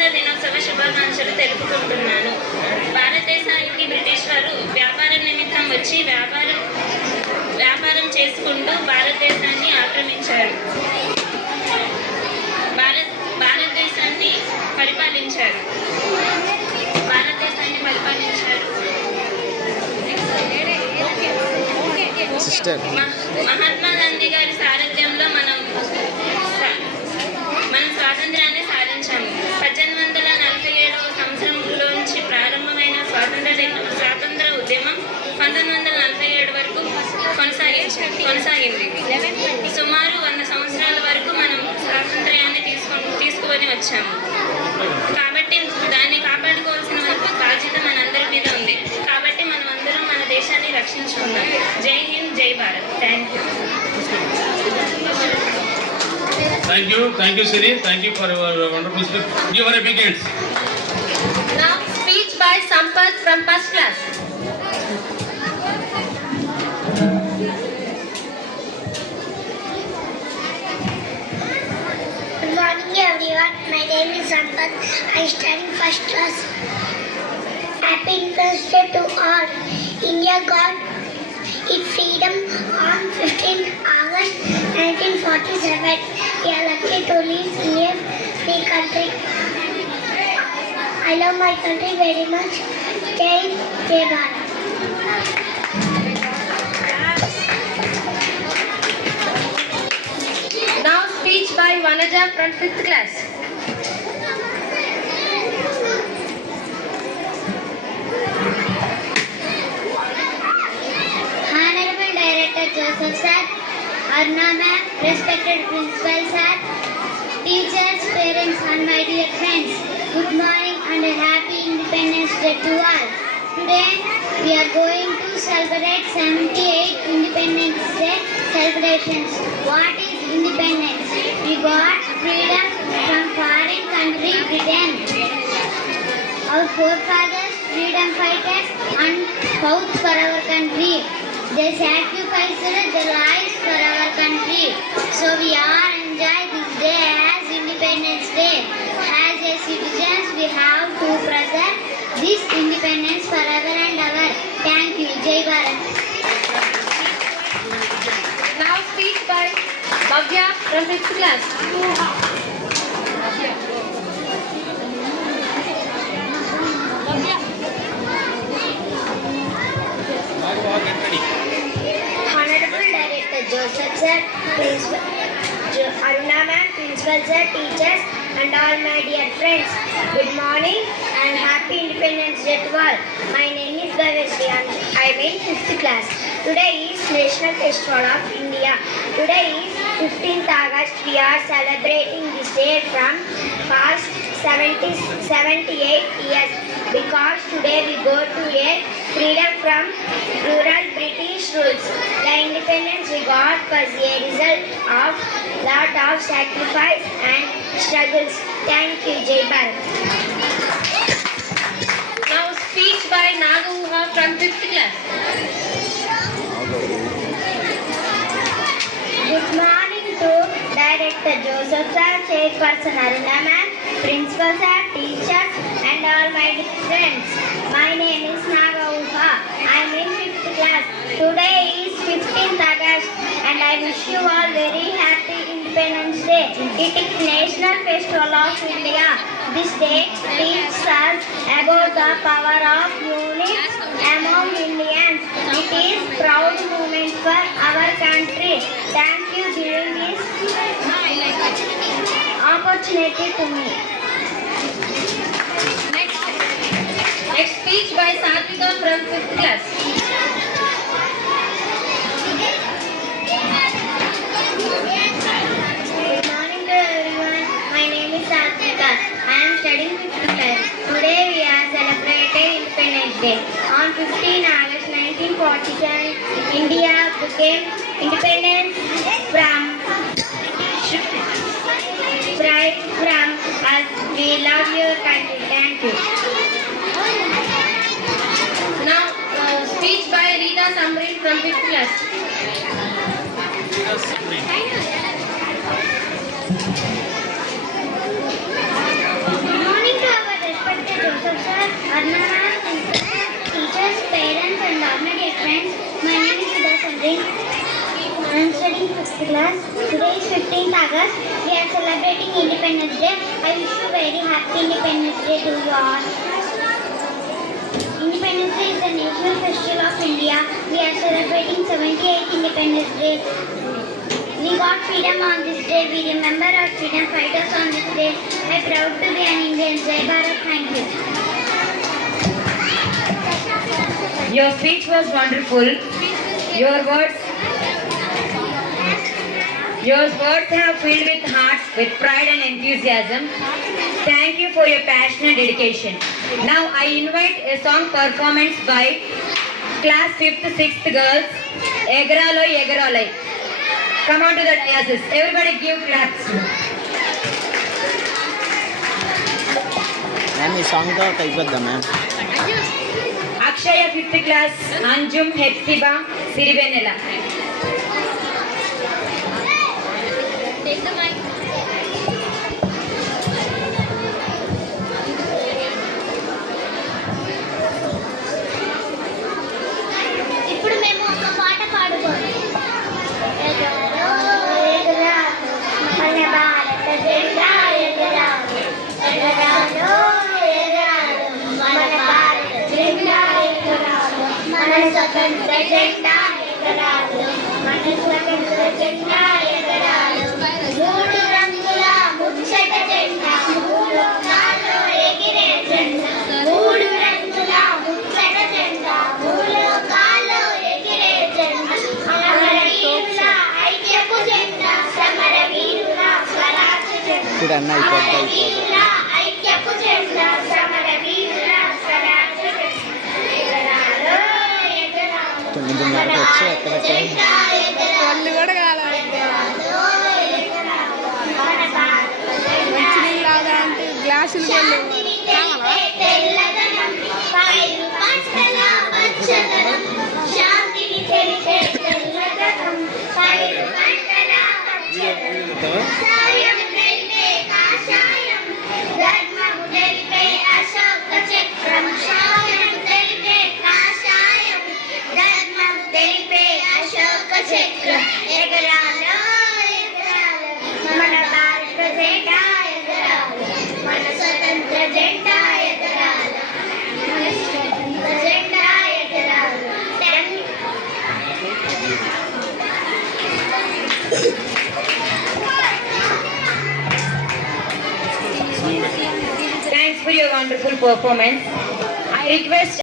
స్వాతంత్ర దినోత్సవ శుభాకాంక్షలు తెలుపుకుంటున్నాను. భారతదేశానికి బ్రిటిష్ వారు వ్యాపార నిమిత్తం వచ్చి వ్యాపారం చేసుకుంటూ భారతదేశాన్ని ఆక్రమించారు. భారతదేశాన్ని పరిపాలించారు. మహాత్మా గాంధీ గారి సారథ్యంలో మనం స్వాతంత్రాన్ని సాధించాము. 1847వ సంవత్సరంలోంచి ప్రారంభమైన స్వాతంత్ర ఉద్యమం 1947 వరకు కొనసాగింది. సుమారు 100 సంవత్సరాల వరకు మనం స్వాతంత్ర్యాన్ని తీసుకొని వచ్చాము. కాబట్టి దాన్ని కాపాడుకోవాల్సిన బాధ్యత మనందరి మీద ఉంది. కాబట్టి మనం అందరం మన దేశాన్ని రక్షించుకుందాం. జై హింద్, జై Bharat. Thank you. Thank you, Siri. Thank you for your wonderful speech. Give her a big hand. Now, speech by Sampath from first class. Good morning, everyone. My name is Sampath. I study first class. Happy Independence Day to all. India got its freedom on 15th August 1947. We are lucky to live in a free country. I love my country very much. Jai Bharat. Now, speech by Vanaja from 5th class. Honorable Director Joseph Sir, Aruna Ma'am, respected Principal Sir, teachers, parents and my dear friends, good morning and a happy Independence Day to all. Today we are going to celebrate 78 Independence Day celebrations. What is independence? We got freedom from foreign country Britain. Our forefathers, freedom fighters and fought for our country. They sacrificed their lives for our country. So we all enjoy this day as Independence Day. As a citizens, we have to preserve this independence forever and ever. Thank you. Jai Bharat. Now, speech by Bhavya from 5th class. Honorable Director Joseph Sir, Principal Aruna Ma'am, Principal Sir, teachers and all my dear friends, good morning and happy Independence Day to all. My name is Bhaveshri and I am in 5th class. Today is National Festival of India. Today is 15th August. We are celebrating this day from past 78 years because today we go to a freedom from rural British rules. The independence we got was a result of lot of sacrifice and struggles. Thank you. Jai Bharat. Now, speech by Nagavuha from 5th class. Good morning to Director Joseph Sir, Chairperson Aruna Ma'am, Principal Sir, teachers and all my dear friends. My name is Nagavuha. I am in 5th class. Today is 15th August and I wish you all very happy Independence Day. It is National Festival of India. This day teaches us about the power of unity among Indians. It is proud moment for our country. Thank you giving this opportunity to me. Next speech by Satvika from 5th class. Good morning to everyone. My name is Satvika. I am studying 5th class. Today we are celebrating Independence Day. On 15 August 1947, India became independent from us. We love your country. Thank you. Now, speech by Rita Samrin from 5th class. Good morning Arna ma'am, teachers, parents and all my dear friends, my name is Ida Sandrin. I am studying 5th class. Today is 15th August. We are celebrating Independence Day. I wish you very happy Independence Day to you all. Independence Day is the national festival of India. We are celebrating 78th Independence Day. We got freedom on this day. We remember our freedom fighters on this day. I am proud to be an Indian. Jai Bharat. Thank you. Your speech was wonderful. Your words have filled with hearts with pride and enthusiasm. Thank you for your passion and dedication. Now I invite a song performance by class 5th, 6th girls. Egralo Egralai. Come on to the dais. Everybody give claps. Ma'am ఈ సాంగ్తో అయిపోద్దాం ma'am. Akshaya 5th class. Anjum Hepsiba Sirivenela. Take the mic. ఇప్పుడు మేము ఒక పాట పాడుకోవాలి. ఎగరాలో ఎగరాలో మన భారత జెండా ఎగరాలో. ఎగరాలో ఎగరాలో మన భారత జెండా ఎగరాలో. మన స్వతంత్ర జెండా ఎగరాలో. మన స్వతంత్ర జెండా ఎగరాలో. మూడు రంగుల ముచ్చట జెండా భూలోకాల్లో ఎగిరే జెండా. మూడు రంగుల ముచ్చట జెండా భూలోకాల్లో ఎగిరే జెండా. అమర వీరుల ఐక్యపు జెండా. సమర వీరుల స్వరాజ్య జెండా. ఇప్పుడు అన్న అమర అయిపోద్దా వీరుల ఐక్యపు జెండా. సమర వీరుల స్వరాజ్య జెండా. ఎగరాలో ఎగరాలో 9:30కి వచ్చి ఎక్కడ జెండా ఎగరాలో. ఎగరాలో ఎగరాలో మన భారత జెండా. శాంతిని తెలిపే తెల్లదనం పైరు పంటల పచ్చదనం. శాంతిని తెలిపే తెల్లదనం పైరు పంటల పచ్చదనం. సాయం తెలిపే కాషాయం ధర్మము తెలిపే అశోక చక్రం. సాయం తెలిపే కాషాయం ధర్మము తెలిపే అశోక చక్రం. ఎగరాలో ఎగరాలో మన భారత జెండా ఎగరాలో. మన స్వతంత్ర జెండా ఎగరాలో. మన స్వతంత్ర జెండా ఎగరాలో. Thanks for your wonderful performance. I request